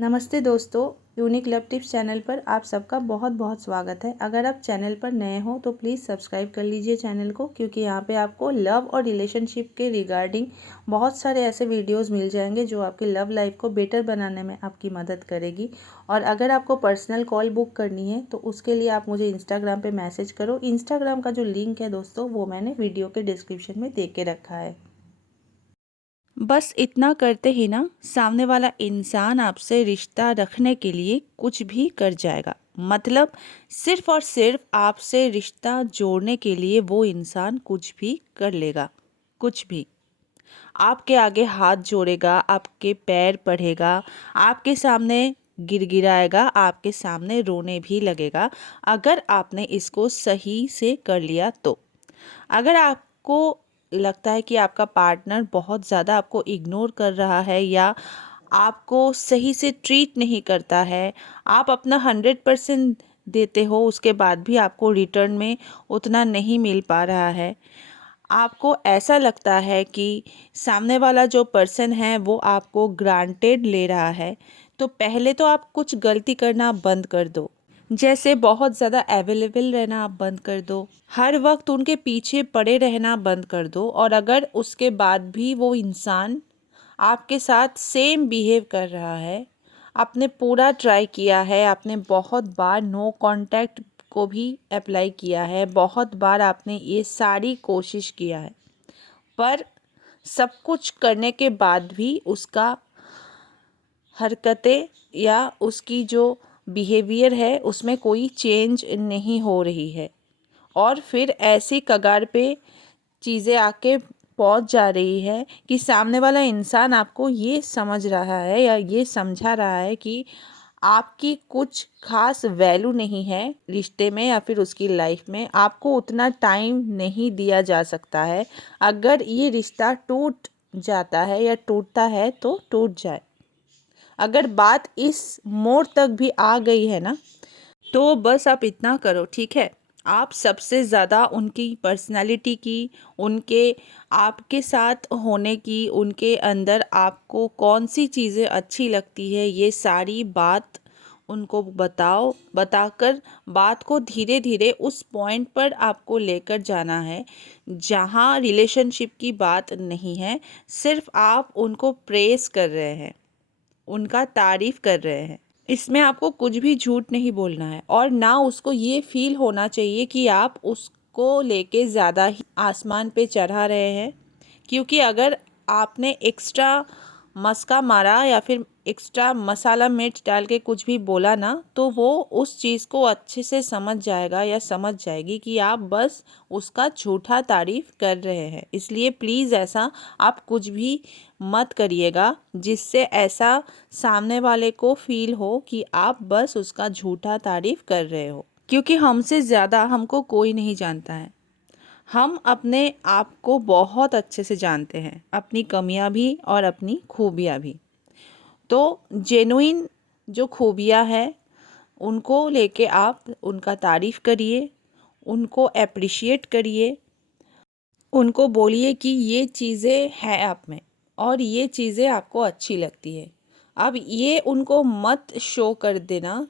नमस्ते दोस्तों, unique love tips channel पर आप सबका बहुत बहुत स्वागत है। अगर आप चैनल पर नए हो तो प्लीज़ सब्सक्राइब कर लीजिए चैनल को, क्योंकि यहाँ पे आपको लव और रिलेशनशिप के रिगार्डिंग बहुत सारे ऐसे वीडियोस मिल जाएंगे जो आपकी लव लाइफ को बेटर बनाने में आपकी मदद करेगी। और अगर आपको पर्सनल कॉल बुक करनी है तो उसके लिए आप मुझे इंस्टाग्राम पर मैसेज करो। इंस्टाग्राम का जो लिंक है दोस्तों वो मैंने वीडियो के डिस्क्रिप्शन में दे के रखा है। बस इतना करते ही ना सामने वाला इंसान आपसे रिश्ता रखने के लिए कुछ भी कर जाएगा। मतलब सिर्फ और सिर्फ आपसे रिश्ता जोड़ने के लिए वो इंसान कुछ भी कर लेगा। कुछ भी आपके आगे हाथ जोड़ेगा, आपके पैर पड़ेगा, आपके सामने गिड़गिड़ाएगा, आपके सामने रोने भी लगेगा, अगर आपने इसको सही से कर लिया तो। अगर आपको लगता है कि आपका पार्टनर बहुत ज़्यादा आपको इग्नोर कर रहा है या आपको सही से ट्रीट नहीं करता है, आप अपना 100% देते हो, उसके बाद भी आपको रिटर्न में उतना नहीं मिल पा रहा है, आपको ऐसा लगता है कि सामने वाला जो पर्सन है वो आपको ग्रांटेड ले रहा है, तो पहले तो आप कुछ गलती करना बंद कर दो। जैसे बहुत ज़्यादा अवेलेबल रहना आप बंद कर दो, हर वक्त उनके पीछे पड़े रहना बंद कर दो। और अगर उसके बाद भी वो इंसान आपके साथ सेम बिहेव कर रहा है, आपने पूरा ट्राई किया है, आपने बहुत बार नो कांटेक्ट को भी अप्लाई किया है, बहुत बार आपने ये सारी कोशिश किया है, पर सब कुछ करने के बाद भी उसका हरकतें या उसकी जो बिहेवियर है उसमें कोई चेंज नहीं हो रही है, और फिर ऐसी कगार पे चीज़ें आके पहुंच जा रही है कि सामने वाला इंसान आपको ये समझ रहा है या ये समझा रहा है कि आपकी कुछ खास वैल्यू नहीं है रिश्ते में या फिर उसकी लाइफ में, आपको उतना टाइम नहीं दिया जा सकता है। अगर ये रिश्ता टूट जाता है या टूटता है तो टूट जाए। अगर बात इस मोड़ तक भी आ गई है ना, तो बस आप इतना करो, ठीक है। आप सबसे ज़्यादा उनकी पर्सनालिटी की, उनके आपके साथ होने की, उनके अंदर आपको कौन सी चीज़ें अच्छी लगती है, ये सारी बात उनको बताओ। बताकर बात को धीरे धीरे उस पॉइंट पर आपको लेकर जाना है जहाँ रिलेशनशिप की बात नहीं है, सिर्फ आप उनको प्रेस कर रहे हैं, उनका तारीफ कर रहे हैं। इसमें आपको कुछ भी झूठ नहीं बोलना है, और ना उसको ये फील होना चाहिए कि आप उसको लेके ज़्यादा ही आसमान पे चढ़ा रहे हैं। क्योंकि अगर आपने एक्स्ट्रा मस्का मारा या फिर एक्स्ट्रा मसाला मिर्च डाल के कुछ भी बोला ना, तो वो उस चीज़ को अच्छे से समझ जाएगा या समझ जाएगी कि आप बस उसका झूठा तारीफ कर रहे हैं। इसलिए प्लीज़ ऐसा आप कुछ भी मत करिएगा जिससे ऐसा सामने वाले को फील हो कि आप बस उसका झूठा तारीफ कर रहे हो। क्योंकि हमसे ज़्यादा हमको कोई नहीं जानता है। हम अपने आप को बहुत अच्छे से जानते हैं, अपनी कमियां भी और अपनी खूबियां भी। तो जेनुइन जो खूबियां हैं उनको लेके आप उनका तारीफ़ करिए, उनको अप्रिशिएट करिए, उनको बोलिए कि ये चीज़ें हैं आप में और ये चीज़ें आपको अच्छी लगती है। अब ये उनको मत शो कर देना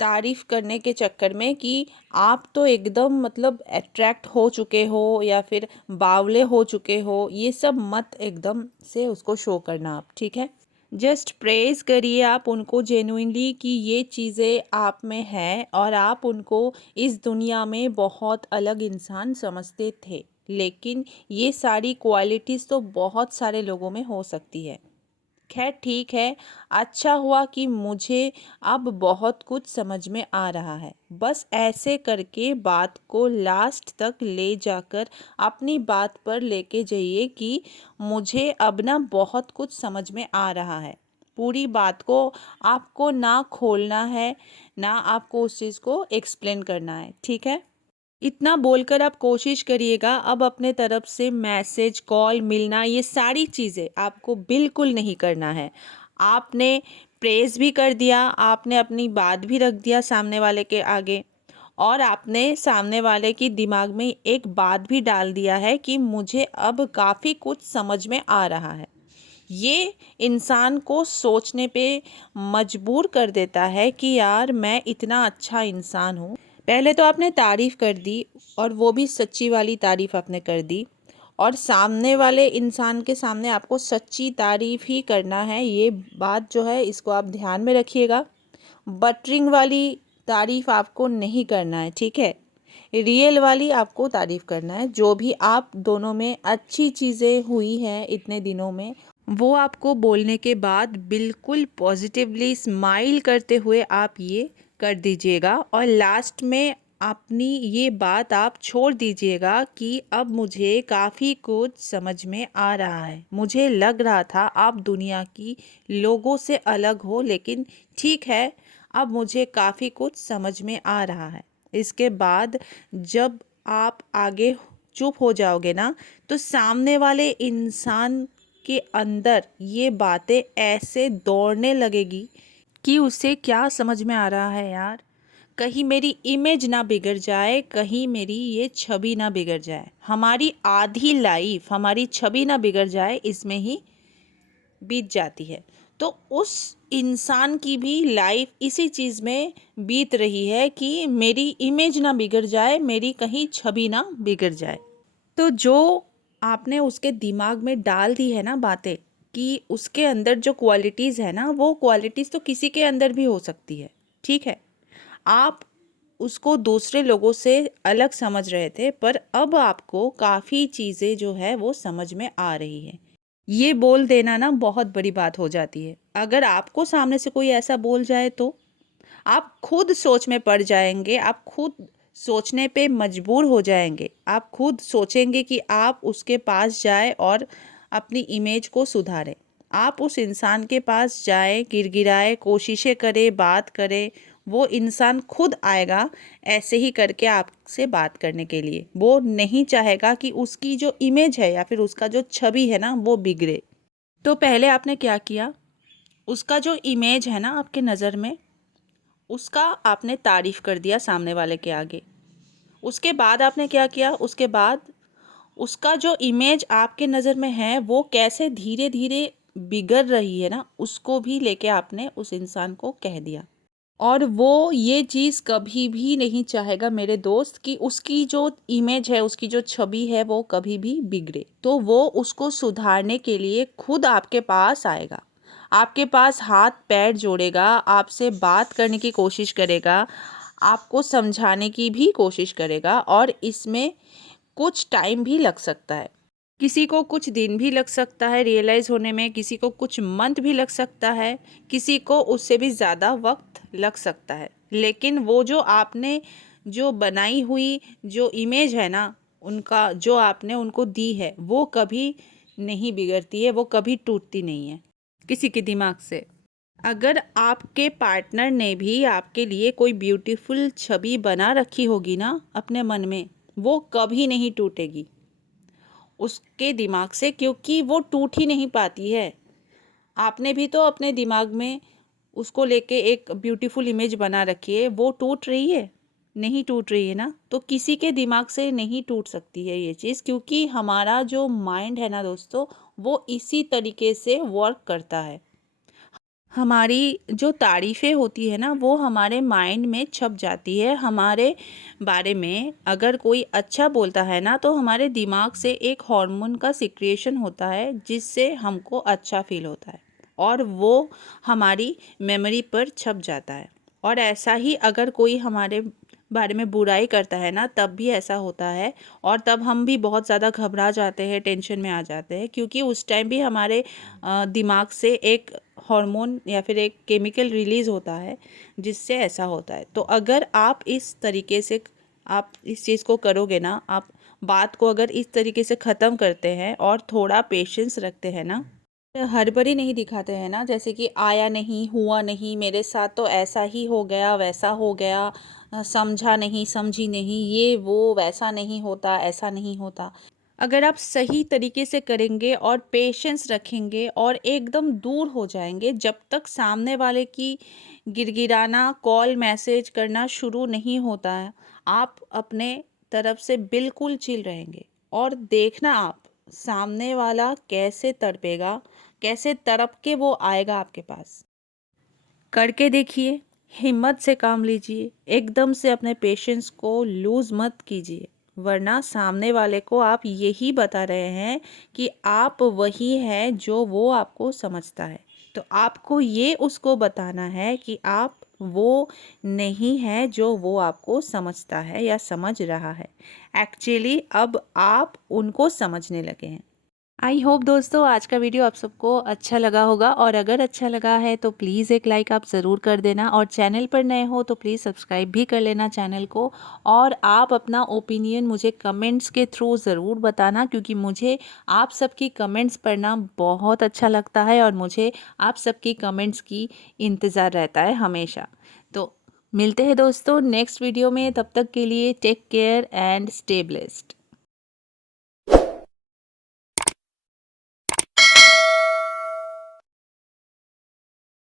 तारीफ़ करने के चक्कर में कि आप तो एकदम मतलब अट्रैक्ट हो चुके हो या फिर बावले हो चुके हो, ये सब मत एकदम से उसको शो करना आप, ठीक है। जस्ट प्रेज़ करिए आप उनको जेन्युइनली कि ये चीज़ें आप में हैं और आप उनको इस दुनिया में बहुत अलग इंसान समझते थे, लेकिन ये सारी क्वालिटीज़ तो बहुत सारे लोगों में हो सकती है। खैर ठीक है, अच्छा हुआ कि मुझे अब बहुत कुछ समझ में आ रहा है। बस ऐसे करके बात को लास्ट तक ले जाकर अपनी बात पर लेके जाइए कि मुझे अब ना बहुत कुछ समझ में आ रहा है। पूरी बात को आपको ना खोलना है, ना आपको उस चीज़ को एक्सप्लेन करना है, ठीक है। इतना बोलकर आप कोशिश करिएगा। अब अपने तरफ से मैसेज, कॉल, मिलना, ये सारी चीज़ें आपको बिल्कुल नहीं करना है। आपने प्रेज़ भी कर दिया, आपने अपनी बात भी रख दिया सामने वाले के आगे, और आपने सामने वाले की दिमाग में एक बात भी डाल दिया है कि मुझे अब काफ़ी कुछ समझ में आ रहा है। ये इंसान को सोचने पे मजबूर कर देता है कि यार मैं इतना अच्छा इंसान हूँ। पहले तो आपने तारीफ़ कर दी और वो भी सच्ची वाली तारीफ़ आपने कर दी, और सामने वाले इंसान के सामने आपको सच्ची तारीफ़ ही करना है। ये बात जो है इसको आप ध्यान में रखिएगा। बटरिंग वाली तारीफ़ आपको नहीं करना है, ठीक है। रियल वाली आपको तारीफ़ करना है। जो भी आप दोनों में अच्छी चीज़ें हुई हैं इतने दिनों में, वो आपको बोलने के बाद बिल्कुल पॉजिटिवली स्माइल करते हुए आप ये कर दीजिएगा। और लास्ट में अपनी ये बात आप छोड़ दीजिएगा कि अब मुझे काफ़ी कुछ समझ में आ रहा है। मुझे लग रहा था आप दुनिया की लोगों से अलग हो, लेकिन ठीक है, अब मुझे काफ़ी कुछ समझ में आ रहा है। इसके बाद जब आप आगे चुप हो जाओगे ना, तो सामने वाले इंसान के अंदर ये बातें ऐसे दौड़ने लगेगी कि उसे क्या समझ में आ रहा है यार, कहीं मेरी इमेज ना बिगड़ जाए, कहीं मेरी ये छवि ना बिगड़ जाए, हमारी आधी लाइफ, हमारी छवि ना बिगड़ जाए, इसमें ही बीत जाती है। तो उस इंसान की भी लाइफ इसी चीज़ में बीत रही है कि मेरी इमेज ना बिगड़ जाए, मेरी कहीं छवि ना बिगड़ जाए। तो जो आपने उसके दिमाग में डाल दी है ना बातें, कि उसके अंदर जो क्वालिटीज़ है ना, वो क्वालिटीज़ तो किसी के अंदर भी हो सकती है, ठीक है। आप उसको दूसरे लोगों से अलग समझ रहे थे, पर अब आपको काफ़ी चीज़ें जो है वो समझ में आ रही है। ये बोल देना ना बहुत बड़ी बात हो जाती है। अगर आपको सामने से कोई ऐसा बोल जाए तो आप खुद सोच में पड़ जाएंगे, आप खुद सोचने पे मजबूर हो जाएंगे। आप खुद सोचेंगे कि आप उसके पास जाए और अपनी इमेज को सुधारें। आप उस इंसान के पास जाए, गिड़गिड़ाए, कोशिशें करे, बात करे, वो इंसान खुद आएगा ऐसे ही करके आपसे बात करने के लिए। वो नहीं चाहेगा कि उसकी जो इमेज है या फिर उसका जो छवि है ना वो बिगड़े। तो पहले आपने क्या किया, उसका जो इमेज है ना आपके नज़र में, उसका आपने तारीफ़ कर दिया सामने वाले के आगे। उसके बाद आपने क्या किया, उसके बाद उसका जो इमेज आपके नज़र में है वो कैसे धीरे धीरे बिगड़ रही है ना, उसको भी लेके आपने उस इंसान को कह दिया। और वो ये चीज़ कभी भी नहीं चाहेगा मेरे दोस्त कि उसकी जो इमेज है, उसकी जो छवि है वो कभी भी बिगड़े। तो वो उसको सुधारने के लिए खुद आपके पास आएगा, आपके पास हाथ पैर जोड़ेगा, आपसे बात करने की कोशिश करेगा, आपको समझाने की भी कोशिश करेगा। और इसमें कुछ टाइम भी लग सकता है, किसी को कुछ दिन भी लग सकता है रियलाइज़ होने में, किसी को कुछ मंथ भी लग सकता है, किसी को उससे भी ज़्यादा वक्त लग सकता है। लेकिन वो जो आपने जो बनाई हुई जो इमेज है ना, उनका जो आपने उनको दी है, वो कभी नहीं बिगड़ती है, वो कभी टूटती नहीं है किसी के दिमाग से। अगर आपके पार्टनर ने भी आपके लिए कोई ब्यूटीफुल छवि बना रखी होगी ना अपने मन में, वो कभी नहीं टूटेगी उसके दिमाग से, क्योंकि वो टूट ही नहीं पाती है। आपने भी तो अपने दिमाग में उसको लेके एक ब्यूटीफुल इमेज बना रखी है, वो टूट रही है? नहीं टूट रही है ना। तो किसी के दिमाग से नहीं टूट सकती है ये चीज़, क्योंकि हमारा जो माइंड है ना दोस्तों, वो इसी तरीके से वर्क करता है। हमारी जो तारीफ़ें होती है ना, वो हमारे माइंड में छप जाती है। हमारे बारे में अगर कोई अच्छा बोलता है ना, तो हमारे दिमाग से एक हार्मोन का सिक्रिएशन होता है जिससे हमको अच्छा फील होता है, और वो हमारी मेमोरी पर छप जाता है। और ऐसा ही अगर कोई हमारे बारे में बुराई करता है ना, तब भी ऐसा होता है। और तब हम भी बहुत ज़्यादा घबरा जाते हैं, टेंशन में आ जाते हैं, क्योंकि उस टाइम भी हमारे दिमाग से एक हार्मोन या फिर एक केमिकल रिलीज़ होता है जिससे ऐसा होता है। तो अगर आप इस तरीके से आप इस चीज़ को करोगे ना, आप बात को अगर इस तरीके से ख़त्म करते हैं और थोड़ा पेशेंस रखते हैं ना, हड़बड़ी नहीं दिखाते हैं ना, जैसे कि आया नहीं, हुआ नहीं, मेरे साथ तो ऐसा ही हो गया, वैसा हो गया, समझा नहीं, समझी नहीं, ये वो, वैसा नहीं होता, ऐसा नहीं होता। अगर आप सही तरीके से करेंगे और पेशेंस रखेंगे और एकदम दूर हो जाएंगे, जब तक सामने वाले की गिड़गिड़ाना, कॉल, मैसेज करना शुरू नहीं होता है, आप अपने तरफ से बिल्कुल चिल रहेंगे। और देखना आप सामने वाला कैसे तड़पेगा, कैसे तड़प के वो आएगा आपके पास। करके देखिए, हिम्मत से काम लीजिए, एकदम से अपने पेशेंस को लूज़ मत कीजिए, वरना सामने वाले को आप यही बता रहे हैं कि आप वही हैं जो वो आपको समझता है। तो आपको ये उसको बताना है कि आप वो नहीं हैं जो वो आपको समझता है या समझ रहा है। एक्चुअली अब आप उनको समझने लगे हैं। आई होप दोस्तों आज का वीडियो आप सबको अच्छा लगा होगा, और अगर अच्छा लगा है तो प्लीज़ एक लाइक आप ज़रूर कर देना, और चैनल पर नए हो तो प्लीज़ सब्सक्राइब भी कर लेना चैनल को। और आप अपना ओपिनियन मुझे कमेंट्स के थ्रू ज़रूर बताना, क्योंकि मुझे आप सबकी कमेंट्स पढ़ना बहुत अच्छा लगता है और मुझे आप सबकी कमेंट्स की इंतज़ार रहता है हमेशा। तो मिलते हैं दोस्तों नेक्स्ट वीडियो में, तब तक के लिए take care and stay blessed.